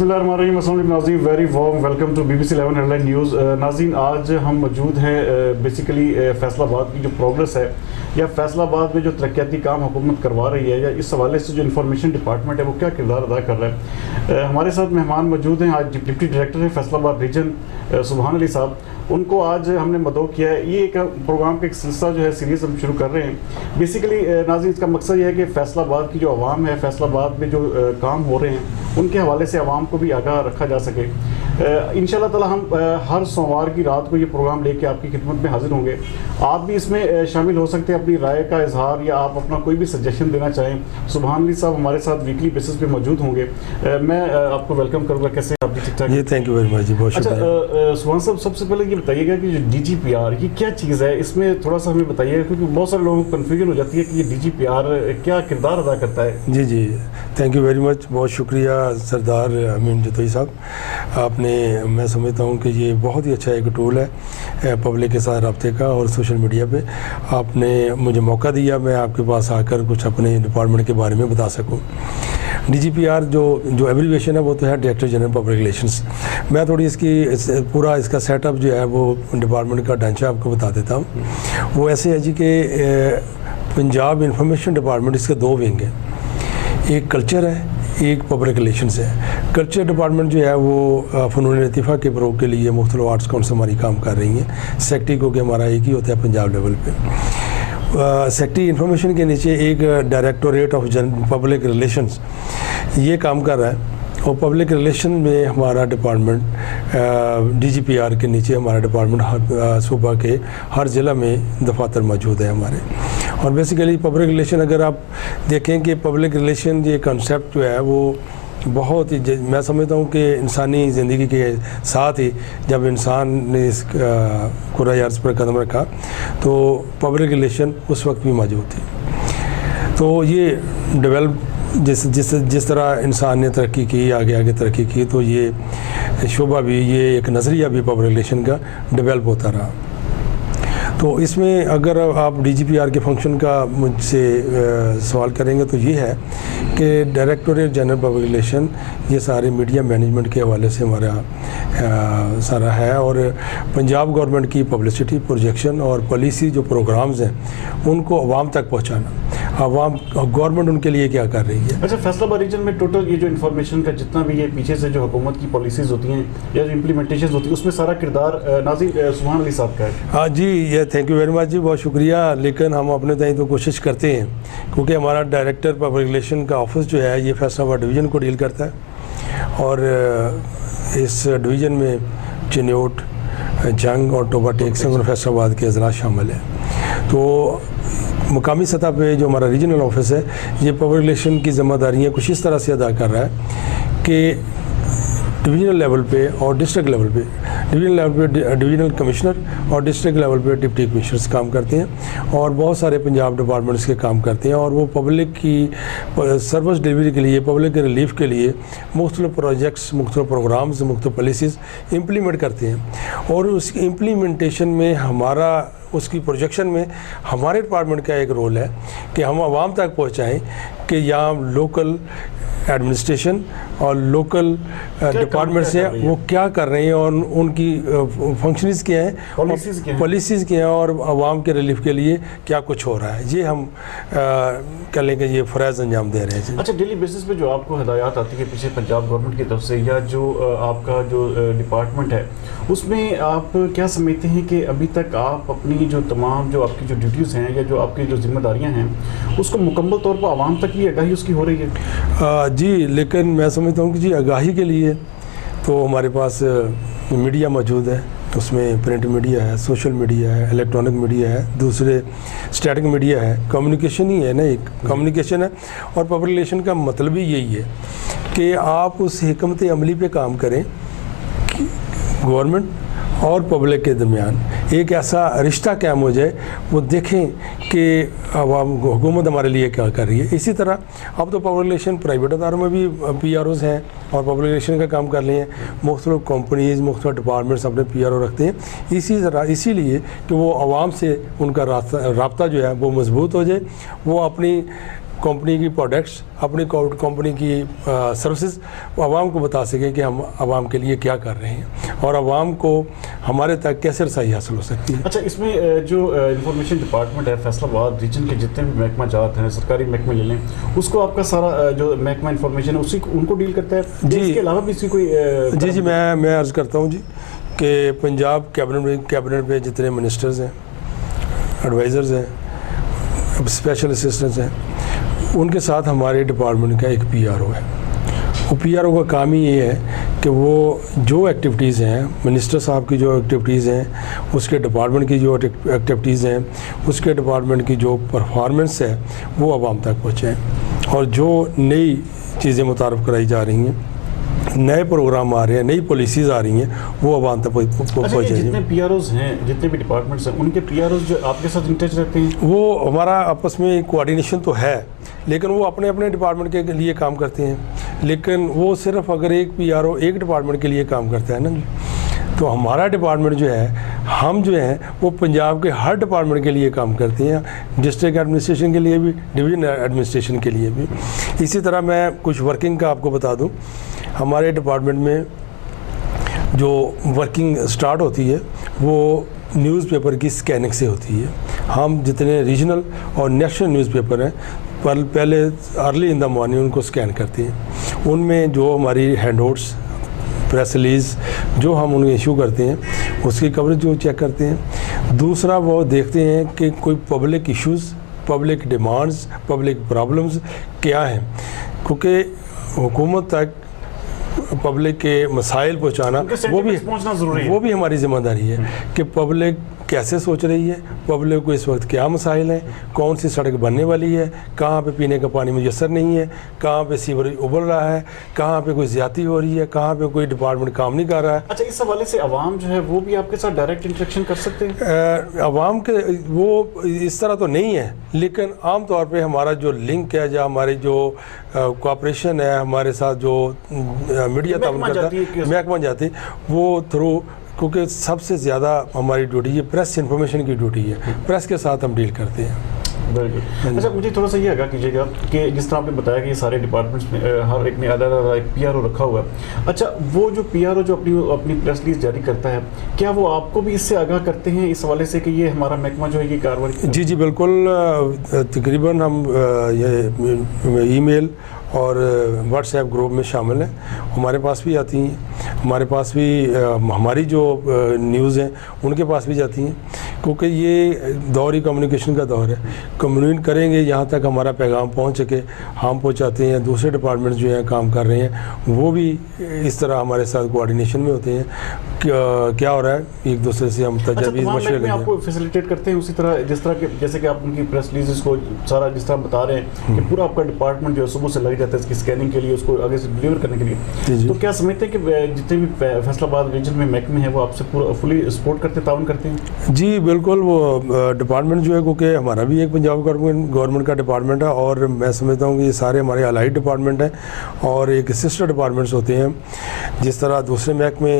बिस्मिल्लाहिर्रहमानिर्रहीम। अस्सलाम वालेकुम नाज़रीन, very warm welcome to BBC 11 headline news. नाज़रीन, आज हम मौजूद हैं बेसिकली फैसलाबाद की जो प्रोग्रेस है या फैसलाबाद में जो तरक्याती काम हुकूमत करवा रही है या इस हवाले से जो इंफॉर्मेशन डिपार्टमेंट है वो क्या किरदार अदा कर रहा है। हमारे साथ मेहमान मौजूद हैं। आज डिप्टी डायरेक्टर है फैसलाबाद रीजन सुभान अली साहब, उनको आज हमने मदऊ किया है। ये एक प्रोग्राम का एक सिलसिला जो है सीरीज़ हम शुरू कर रहे हैं। बेसिकली नाज़रीन, इसका मकसद ये है कि फैसलाबाद की जो आवाम है, फैसलाबाद में जो काम हो रहे हैं उनके हवाले से आवाम को भी आगाह रखा जा सके। इंशाल्लाह ताला हम हर सोमवार की रात को ये प्रोग्राम लेके आपकी खिदमत में हाजिर होंगे। आप भी इसमें शामिल हो सकते हैं, अपनी राय का इजहार या आप अपना कोई भी सजेशन देना चाहें। सुभान अली साहब हमारे साथ वीकली बेसिस पे मौजूद होंगे। मैं आपको वेलकम करूँगा। कैसे आप भी? ठीक ठाक जी, थैंक यू वेरी मच जी, बहुत शुक्रिया। अच्छा सुभान साहब, सबसे पहले ये बताइएगा कि जो DGPR ये क्या चीज़ है, इसमें थोड़ा सा हमें बताइएगा, क्योंकि बहुत सारे लोगों को कन्फ्यूजन हो जाती है कि ये DGPR क्या किरदार अदा करता है। जी जी, थैंक यू वेरी मच, बहुत शुक्रिया सरदार अमीन जतोई साहब। आपने, मैं समझता हूँ कि ये बहुत ही अच्छा एक टूल है पब्लिक के साथ रब्ते का और सोशल मीडिया पे आपने मुझे मौका दिया मैं आपके पास आकर कुछ अपने डिपार्टमेंट के बारे में बता सकूँ। DGPR जो एब्रीविएशन है वो तो है डायरेक्टर जनरल पब्लिक रिलेशंस। मैं थोड़ी पूरा इसका सेटअप जो है वो डिपार्टमेंट का ढांचा आपको बता देता हूँ। वो ऐसे है जी कि पंजाब इंफॉर्मेशन डिपार्टमेंट, इसके दो विंग हैं, एक कल्चर है, एक पब्लिक रिलेशंस है। कल्चर डिपार्टमेंट जो है वो फ़नून लतीफ़ा के फ़रोग़ के लिए मुख्तलिफ़ आर्ट्स काउंसिल हमारी काम कर रही हैं। सेक्रेटरी को कि हमारा एक ही होता है पंजाब लेवल पे। सेक्रेटरी इंफॉर्मेशन के नीचे एक डायरेक्टोरेट ऑफ पब्लिक रिलेशंस ये काम कर रहा है, और पब्लिक रिलेशन में हमारा डिपार्टमेंट DGPR के नीचे हमारा डिपार्टमेंट हर सूबा के हर ज़िला में दफातर मौजूद है हमारे। और बेसिकली पब्लिक रिलेशन, अगर आप देखें कि पब्लिक रिलेशन ये कंसेप्ट जो है वो बहुत ही, मैं समझता हूँ कि इंसानी ज़िंदगी के साथ ही जब इंसान ने इस कुराए अर्ज़ पर कदम रखा तो पब्लिक रिलेशन उस वक्त भी मौजूद थी। तो ये डेवलप जिस तरह इंसान ने तरक्की की, आगे तरक्की की, तो ये शोबा भी, ये एक नज़रिया भी पब्लिक रिलेशन का डेवलप होता रहा। तो इसमें अगर आप DGPR के फंक्शन का मुझसे सवाल करेंगे तो ये है कि डायरेक्टोरेट जनरल पब्लिक रिलेशन ये सारे मीडिया मैनेजमेंट के हवाले से हमारा सारा है, और पंजाब गवर्नमेंट की पब्लिसिटी, प्रोजेक्शन और पॉलिसी जो प्रोग्राम्स हैं उनको अवाम तक पहुंचाना, अवाम गवर्नमेंट उनके लिए क्या कर रही है। अच्छा, फैसलाबाद रीजन में टोटल ये जो इन्फॉर्मेशन का जितना भी ये पीछे से जो हुकूमत की पॉलिसीज़ होती हैं या जो इम्प्लीमेंटेशन होती है उसमें सारा किरदार नाज़रीन सुभान अली साहब का है। हाँ जी, ये थैंक यू वेरी मच जी, बहुत शुक्रिया। लेकिन हम अपने ताईं तो कोशिश करते हैं, क्योंकि हमारा डायरेक्टर पब्लिक रिलेशन का ऑफिस जो है ये फैसलाबाद डिवीज़न को डील करता है, और इस डिवीज़न में चिन्योट, जंग और टोबा टेक्संग और फैसलाबाद के अजला शामिल हैं। तो मुकामी सतह पे जो हमारा रीजनल ऑफिस है ये पब्लिक रिलेशन की ज़िम्मेदारियाँ कुछ इस तरह से अदा कर रहा है कि डिवीज़नल लेवल पे और डिस्ट्रिक्ट लेवल पे, डिवीज़नल लेवल पे डिवीज़नल कमिश्नर और डिस्ट्रिक्ट लेवल पे डिप्टी कमिश्नर्स काम करते हैं, और बहुत सारे पंजाब डिपार्टमेंट्स के काम करते हैं, और वो पब्लिक की सर्विस डिलीवरी के लिए, पब्लिक के रिलीफ के लिए मुख्तलिफ प्रोजेक्ट्स, मुख्तलिफ प्रोग्राम्स, मुख्तलिफ पॉलिसीज़ इम्प्लीमेंट करते हैं। और उस इम्प्लीमेंटेशन में हमारा, उसकी प्रोजेक्शन में हमारे डिपार्टमेंट का एक रोल है कि हम आवाम तक पहुँचाएँ कि यहाँ लोकल एडमिनिस्ट्रेशन और लोकल डिपार्टमेंट्स हैं वो क्या कर रहे हैं और उनकी फंक्शनिंग्स क्या हैं, पॉलिसीज़ क्या हैं, और आवाम के रिलीफ के लिए क्या कुछ हो रहा है। ये हम कह लें कि ये फ़राइज़ अंजाम दे रहे हैं। अच्छा, डेली बेसिस पे जो आपको हिदायत आती है पीछे पंजाब गवर्नमेंट की तरफ से, या जो आपका जो डिपार्टमेंट है उसमें आप क्या समझते हैं कि अभी तक आप अपनी जो तमाम जो आपकी जो ड्यूटीज़ हैं या जो आपकी जो जिम्मेदारियाँ हैं उसको मुकम्मल तौर पर आवाम तक ही आगाही उसकी हो रही है? जी, लेकिन मैं समझता हूँ कि जी आगाही के लिए तो हमारे पास मीडिया मौजूद है, उसमें प्रिंट मीडिया है, सोशल मीडिया है, इलेक्ट्रॉनिक मीडिया है, दूसरे स्टैटिक मीडिया है, कम्युनिकेशन ही है ना, एक कम्युनिकेशन है। और पब्लिक रिलेशन का मतलब ही यही है कि आप उस हिकमत अमली पे काम करें कि गवर्नमेंट और पब्लिक के दरमियान एक ऐसा रिश्ता कायम हो जाए, वो देखें कि हुकूमत हमारे लिए क्या कर रही है। इसी तरह अब तो पब्लिक रिलेशन प्राइवेट अदारों में भी PROs हैं और पब्लिक रिलेशन का काम कर रहे हैं। मुख्तलिफ कंपनीज़, मुख्तलिफ डिपार्टमेंट्स अपने PRO रखते हैं इसी तरह, इसीलिए कि वो आवाम से उनका राब्ता जो है वो मजबूत हो जाए, वो अपनी कंपनी की प्रोडक्ट्स, अपनी कंपनी की सर्विसेज आवाम को बता सकें कि हम आवाम के लिए क्या कर रहे हैं और आवाम को हमारे तक कैसे रसाई हासिल हो सकती है। अच्छा, इसमें जो इंफॉर्मेशन डिपार्टमेंट है फैसलाबाद रीजन के जितने भी महकमा जात हैं, सरकारी महकमे ले लें, उसको आपका सारा जो महकमा इंफॉर्मेशन है उसी उनको डील करता है जी? इसके अलावा भी इसकी कोई जी मैं अर्ज़ करता हूँ जी कि पंजाब कैबिनेट में जितने मिनिस्टर्स हैं, एडवाइज़र्स हैं, स्पेशल असिस्टेंट्स हैं, उनके साथ हमारे डिपार्टमेंट का एक PRO है। वो PRO का काम ही ये है कि वो जो एक्टिविटीज़ हैं, मिनिस्टर साहब की जो एक्टिविटीज़ हैं, उसके डिपार्टमेंट की जो एक्टिविटीज़ हैं, उसके डिपार्टमेंट की जो परफॉर्मेंस है वो आवाम तक पहुँचाएँ और जो नई चीज़ें मुतारफ़ कराई जा रही हैं, नए प्रोग्राम आ रहे हैं, नई पॉलिसीज़ आ रही हैं, वो आवाम तक पहुँचे। जितने PROs हैं, जितने भी डिपार्टमेंट्स हैं, उनके PROs जो आपके साथ इन टच रहते हैं, वो हमारा आपस में कोऑर्डिनेशन तो है, लेकिन वो अपने अपने डिपार्टमेंट के लिए काम करते हैं। लेकिन वो सिर्फ अगर एक PRO एक डिपार्टमेंट के लिए काम करता है ना, तो हमारा डिपार्टमेंट जो है, हम जो हैं वो पंजाब के हर डिपार्टमेंट के लिए काम करते हैं, डिस्ट्रिक्ट एडमिनिस्ट्रेशन के लिए भी, डिवीजन एडमिनिस्ट्रेशन के लिए भी। इसी तरह मैं कुछ वर्किंग का आपको बता दूं, हमारे डिपार्टमेंट में जो वर्किंग स्टार्ट होती है वो न्यूज़पेपर की स्कैनिंग से होती है। हम जितने रीजनल और नेशनल न्यूज़पेपर हैं पहले अर्ली इन द मॉर्निंग उनको स्कैन करते हैं। उनमें जो हमारी हैंडआउट्स, प्रेस रिलीज़ जो हम उन्हें इशू करते हैं, उसकी कवरेज जो चेक करते हैं। दूसरा वो देखते हैं कि कोई public issues, public demands, public problems क्या हैं, क्योंकि हुकूमत तक पब्लिक के मसाइल पहुँचाना वो भी हमारी ज़िम्मेदारी है कि पब्लिक कैसे सोच रही है, पब्लिक को इस वक्त क्या मसाइल हैं, कौन सी सड़क बनने वाली है, कहाँ पे पीने का पानी मुयसर नहीं है, कहाँ पे सीवरेज उबल रहा है, कहाँ पे कोई ज़्यादती हो रही है, कहाँ पे कोई डिपार्टमेंट काम नहीं कर रहा है। अच्छा, इस हवाले से आवाम जो है वो भी आपके साथ डायरेक्ट इंटरेक्शन कर सकते हैं? आवाम के वो इस तरह तो नहीं है, लेकिन आम तौर पे हमारा जो लिंक है या हमारी जो कोऑपरेशन है, हमारे साथ जो मीडिया ताउन करता है, महकमा जाती है, वो थ्रू, क्योंकि सबसे ज़्यादा हमारी ड्यूटी ये प्रेस इन्फॉर्मेशन की ड्यूटी है, प्रेस के साथ हम डील करते हैं। Very good. अच्छा, मुझे थोड़ा सा ये आगाह कीजिएगा कि जिस तरह आपने बताया कि ये सारे डिपार्टमेंट्स में हर एक ने अलग एक PRO रखा हुआ है। अच्छा, वो जो PRO जो अपनी प्रेस रिलीज जारी करता है, क्या वो आपको भी इससे आगाह करते हैं इस हवाले से कि ये हमारा महकमा जो है ये कार्रवाई? जी बिल्कुल, तकरीबन हम ये ईमेल और व्हाट्सएप ग्रुप में शामिल हैं, हमारे पास भी आती हैं, हमारे पास भी हमारी जो न्यूज़ हैं उनके पास भी जाती हैं, क्योंकि ये दौर ही कम्युनिकेशन का दौर है। कम्युनिकेट करेंगे यहाँ तक हमारा पैगाम पहुँच सके, हम पहुँचाते हैं। दूसरे डिपार्टमेंट्स जो हैं काम कर रहे हैं वो भी इस तरह हमारे साथ कोऑर्डिनेशन में होते हैं, क्या हो रहा है, एक दूसरे से हम तजवीज़ मशवरे लेते हैं। आपको फैसिलिटेट करते हैं उसी तरह जिस तरह के, जैसे कि आप उनकी प्रेस रिलीज़ को सारा जिस तरह बता रहे हैं कि पूरा आपका डिपार्टमेंट जो है सुबह से लग जाता है इसकी स्कैनिंग के लिए, उसको आगे से डिलीवर करने के लिए, तो क्या समझते हैं कि जितने भी फैसलाबाद रीजन में महकमे हैं वो आपसे पूरा फुली सपोर्ट करते, ताउन करते हैं? जी बिल्कुल, वो डिपार्टमेंट जो है, क्योंकि हमारा भी एक पंजाब गवर्नमेंट का डिपार्टमेंट है और मैं समझता हूँ कि ये सारे हमारे अलाइड डिपार्टमेंट हैं और एक सिस्टर डिपार्टमेंट्स होते हैं। जिस तरह दूसरे महकमे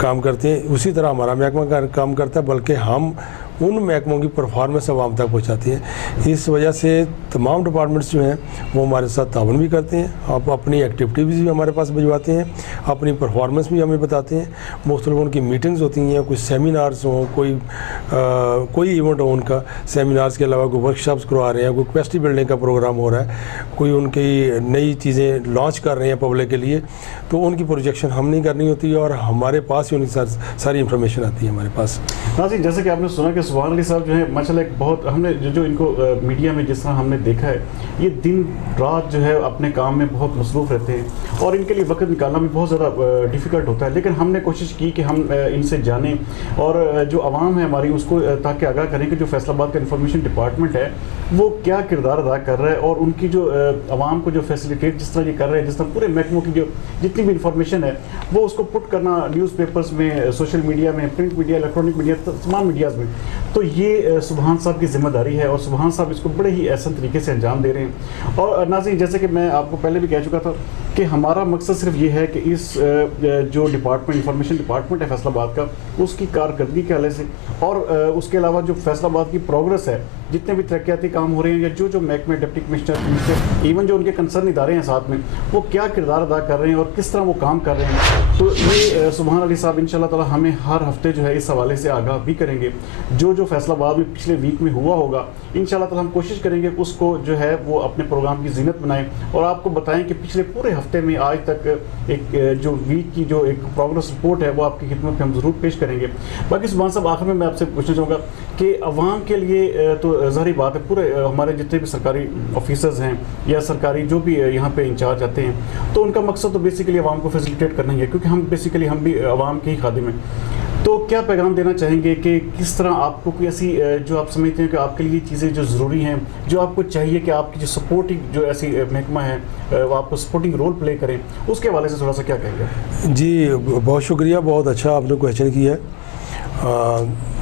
काम करते हैं उसी तरह हमारा महकमा काम करता है, बल्कि हम उन महकमों की परफॉर्मेंस आवाम तक पहुँचाती है। इस वजह से तमाम डिपार्टमेंट्स जो हैं वो हमारे साथ ताउन भी करते हैं, आप अपनी एक्टिविटीज़ भी हमारे पास भिजवाते हैं, अपनी परफॉर्मेंस भी हमें बताते हैं। मुख्तलिफ उनकी मीटिंग्स होती हैं, कुछ सेमिनार्स हों, कोई इवेंट हो उनका, सेमिनार्स के अलावा कोई वर्कशॉप्स करवा रहे हैं, कोई कैपेसिटी बिल्डिंग का प्रोग्राम हो रहा है, कोई उनकी नई चीज़ें लॉन्च कर रहे हैं पब्लिक के लिए, तो उनकी प्रोजेक्शन हम नहीं करनी होती और हमारे पास ही उनकी सारी इन्फॉर्मेशन आती है हमारे पास। नाज़रीन, जैसे कि आपने सुना कि सुभान अली साहब जो है माशाल्लाह एक बहुत, हमने जो इनको मीडिया में जिस तरह हमने देखा है, ये दिन रात जो है अपने काम में बहुत मसरूफ़ रहते हैं और इनके लिए वक्त निकालना भी बहुत ज़्यादा डिफ़िकल्ट होता है। लेकिन हमने कोशिश की कि हम इनसे जानें और जो आवाम है हमारी उसको ताकि आगाह करें कि जो फैसलाबाद का इंफॉर्मेशन डिपार्टमेंट है वो क्या किरदार अदा कर रहा है और उनकी जो आवाम को जो फैसिलिटेट जिस तरह ये कर रहे हैं, जिस तरह पूरे महकमों की जो जितनी भी इंफॉर्मेशन है वो उसको पुट करना न्यूज़पेपर्स में, सोशल मीडिया में, प्रिंट मीडिया, इलेक्ट्रॉनिक मीडिया, तमाम मीडियाज़ में, तो ये सुभान साहब की जिम्मेदारी है और सुभान साहब इसको बड़े ही ऐसा तरीके से अंजाम दे रहे हैं। और नाज़रीन, जैसे कि मैं आपको पहले भी कह चुका था کہ ہمارا مقصد صرف یہ ہے کہ اس جو ڈپارٹمنٹ انفارمیشن ڈپارٹمنٹ ہے فیصل آباد کا اس کی کارکردگی کے حوالے سے اور اس کے علاوہ جو فیصل آباد کی پروگرس ہے جتنے بھی ترقیاتی کام ہو رہے ہیں یا جو محکمے ڈپٹی کمشنر ایون جو ان کے کنسرن ادارے ہیں ساتھ میں وہ کیا کردار ادا کر رہے ہیں اور کس طرح وہ کام کر رہے ہیں. تو یہ سبحان علی صاحب انشاءاللہ تعالی ہمیں ہر ہفتے جو ہے اس حوالے سے آگاہ بھی کریں گے. جو فیصل آباد میں پچھلے ویک میں ہوا ہوگا انشاءاللہ تعالی ہم کوشش کریں گے اس کو جو ہے وہ اپنے پروگرام کی زینت بنائیں اور آپ کو بتائیں کہ پچھلے پورے ہفتے میں آج تک ایک جو ویک کی جو ایک پروگرس رپورٹ ہے وہ آپ کی خدمت میں ہم ضرور پیش کریں گے. باقی سبحان صاحب آخر میں آپ سے پوچھنا چاہوں گا کہ عوام کے لیے تو ظاہری بات ہے پورے ہمارے جتنے بھی سرکاری آفیسرز ہیں یا سرکاری جو بھی یہاں پہ انچارج آتے ہیں تو ان کا مقصد تو بیسیکلی عوام کو فیسیلیٹیٹ کرنا ہی ہے کیونکہ ہم بھی عوام کے ہی خادم ہیں. تو کیا پیغام دینا چاہیں گے کہ کس طرح آپ کو کوئی ایسی جو آپ سمجھتے ہیں کہ آپ کے لیے چیزیں جو ضروری ہیں جو آپ کو چاہیے کہ آپ کی جو سپورٹنگ جو ایسی محکمہ ہے وہ آپ کو سپورٹنگ رول پلے کریں اس کے حوالے سے تھوڑا سا کیا کہیں گے؟ جی بہت شکریہ, بہت اچھا آپ نے کویشچن کیا ہے.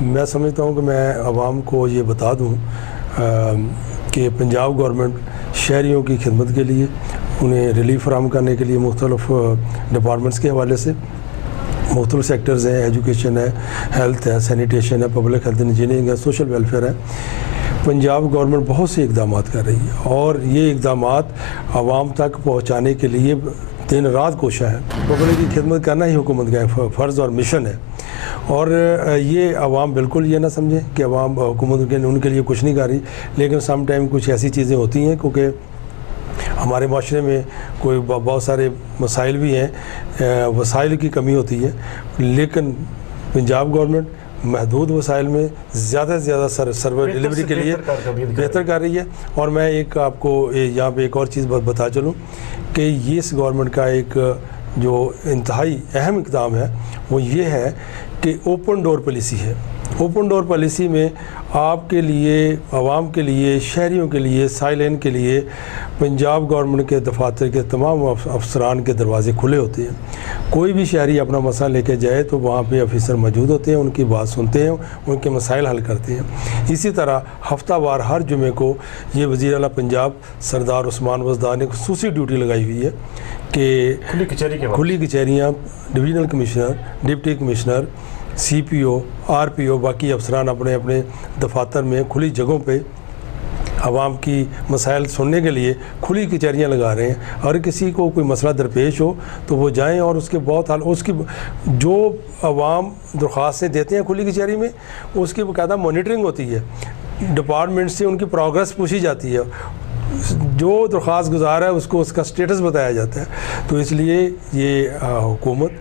میں سمجھتا ہوں کہ میں عوام کو یہ بتا دوں کہ پنجاب گورنمنٹ شہریوں کی خدمت کے لیے انہیں ریلیف فراہم کرنے کے لیے مختلف ڈپارٹمنٹس کے حوالے سے مختلف سیکٹرز ہیں, ایجوکیشن ہے, ہیلتھ ہے, سینیٹیشن ہے, پبلک ہیلتھ انجینئرنگ ہے, سوشل ویلفیئر ہے. پنجاب گورنمنٹ بہت سے اقدامات کر رہی ہے اور یہ اقدامات عوام تک پہنچانے کے لیے دن رات کوشاں ہے. پبلک کی خدمت کرنا ہی حکومت کا فرض اور مشن ہے اور یہ عوام بالکل یہ نہ سمجھیں کہ عوام حکومت ان کے لیے کچھ نہیں کر رہی, لیکن سم ٹائم کچھ ایسی چیزیں ہوتی ہیں کیونکہ ہمارے معاشرے میں کوئی بہت سارے مسائل بھی ہیں, وسائل کی کمی ہوتی ہے, لیکن پنجاب گورنمنٹ محدود وسائل میں زیادہ سے زیادہ سروس ڈلیوری کے لیے بہتر کر رہی ہے. اور میں ایک آپ کو یہاں پہ ایک اور چیز بتا چلوں کہ یہ اس گورنمنٹ کا ایک جو انتہائی اہم اقدام ہے وہ یہ ہے کہ اوپن ڈور پالیسی ہے. اوپن ڈور پالیسی میں آپ کے لیے, عوام کے لیے, شہریوں کے لیے, سائلین کے لیے پنجاب گورنمنٹ کے دفاتر کے تمام افسران کے دروازے کھلے ہوتے ہیں. کوئی بھی شہری اپنا مسئلہ لے کے جائے تو وہاں پہ آفیسر موجود ہوتے ہیں, ان کی بات سنتے ہیں, ان کے مسائل حل کرتے ہیں. اسی طرح ہفتہ وار ہر جمعے کو یہ وزیر اعلیٰ پنجاب سردار عثمان وزدار نے خصوصی ڈیوٹی لگائی ہوئی ہے کہ کھلی کچہریاں ڈویژنل کمشنر, ڈپٹی کمشنر, سی پی او, آر پی او, باقی افسران اپنے اپنے دفاتر میں کھلی جگہوں پہ عوام کی مسائل سننے کے لیے کھلی کچہریاں لگا رہے ہیں. اور کسی کو کوئی مسئلہ درپیش ہو تو وہ جائیں اور اس کے بہت حال اس کی جو عوام درخواستیں دیتے ہیں کھلی کچہری میں اس کی باقاعدہ مانیٹرنگ ہوتی ہے. ڈپارٹمنٹ سے ان کی پروگرس پوچھی جاتی ہے, جو درخواست گزار ہے اس کو اس کا سٹیٹس بتایا جاتا ہے. تو اس لیے یہ حکومت,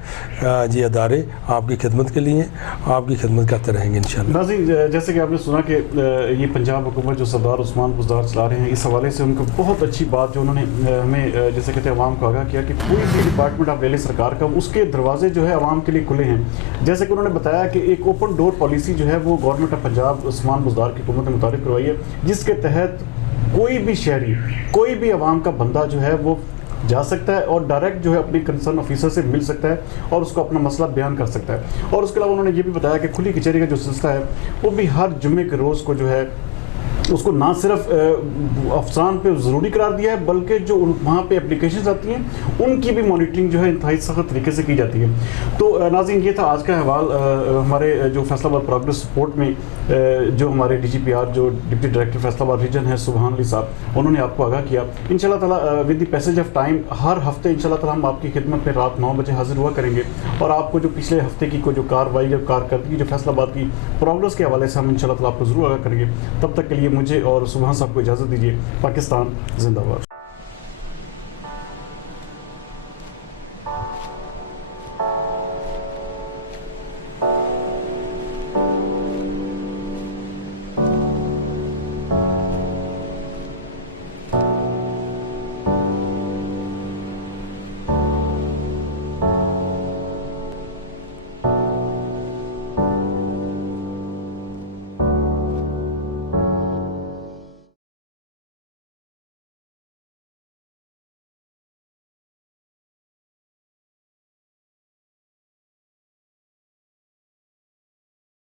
یہ ادارے آپ کی خدمت کے لیے آپ کی خدمت کرتے رہیں گے انشاءاللہ. ناظرین, جیسے کہ آپ نے سنا کہ یہ پنجاب حکومت جو سردار عثمان بزدار چلا رہے ہیں, اس حوالے سے ان کو بہت اچھی بات جو انہوں نے ہمیں جیسے کہتے ہیں عوام کو آگاہ کیا کہ کوئی بھی ڈپارٹمنٹ آپ لے لیں سرکار کا اس کے دروازے جو ہے عوام کے لیے کھلے ہیں. جیسے کہ انہوں نے بتایا کہ ایک اوپن ڈور پالیسی جو ہے وہ گورنمنٹ آف پنجاب عثمان بزدار کی حکومت نے متعارف کروائی ہے, جس کے تحت کوئی بھی شہری, کوئی بھی عوام کا بندہ جو ہے وہ جا سکتا ہے اور ڈائریکٹ جو ہے اپنی کنسرن آفیسر سے مل سکتا ہے اور اس کو اپنا مسئلہ بیان کر سکتا ہے. اور اس کے علاوہ انہوں نے یہ بھی بتایا کہ کھلی کچہری کا جو سلسلہ ہے وہ بھی ہر جمعے کے روز کو جو ہے اس کو نہ صرف افسران پہ ضروری قرار دیا ہے بلکہ جو وہاں پہ اپلیکیشنز آتی ہیں ان کی بھی مانیٹرنگ جو ہے انتہائی سخت طریقے سے کی جاتی ہے. تو ناظرین, یہ تھا آج کا احوال ہمارے جو فیصل آباد پروگرس رپورٹ میں جو ہمارے ڈی جی پی آر جو ڈپٹی ڈائریکٹر فیصل آباد ریجن ہے سبحان علی صاحب, انہوں نے آپ کو آگاہ کیا. انشاءاللہ تعالیٰ with the passage of time ہر ہفتے انشاءاللہ تعالیٰ ہم آپ کی خدمت میں رات 9 بجے حاضر ہوا کریں گے اور آپ کو جو پچھلے ہفتے کی جو کارروائی اور کارکردگی جو فیصل آباد کی پروگرس کے حوالے سے ہم انشاءاللہ تعالیٰ آپ کو ضرور آگاہ کریں گے. تب تک کے لیے مجھے اور سبحان صاحب کو اجازت دیجیے. پاکستان زندہ باد.